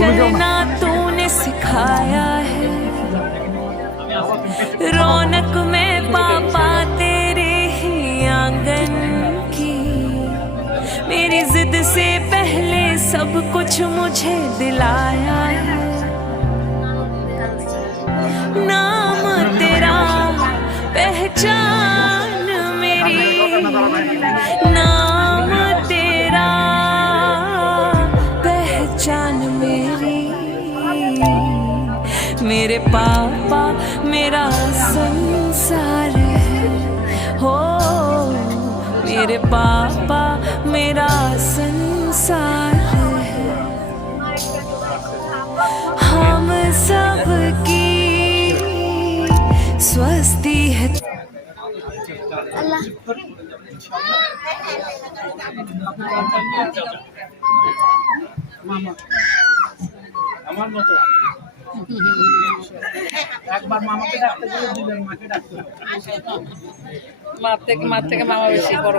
चलना तूने सिखाया है, रौनक में पापा तेरे ही आंगन की। मेरी जिद से पहले सब कुछ मुझे दिलाया है। नाम तेरा पहचान मेरी, नाम तेरा पहचान मेरी। मेरे पापा मेरा संसार है, हो मेरे पापा मेरा संसार है। हम सब की स्वस्ति है। আমার মতো একবার মামাকে ডাকতে গিয়ে দিলেন, মাকে ডাকতে মার থেকে মামা বেশি বড়।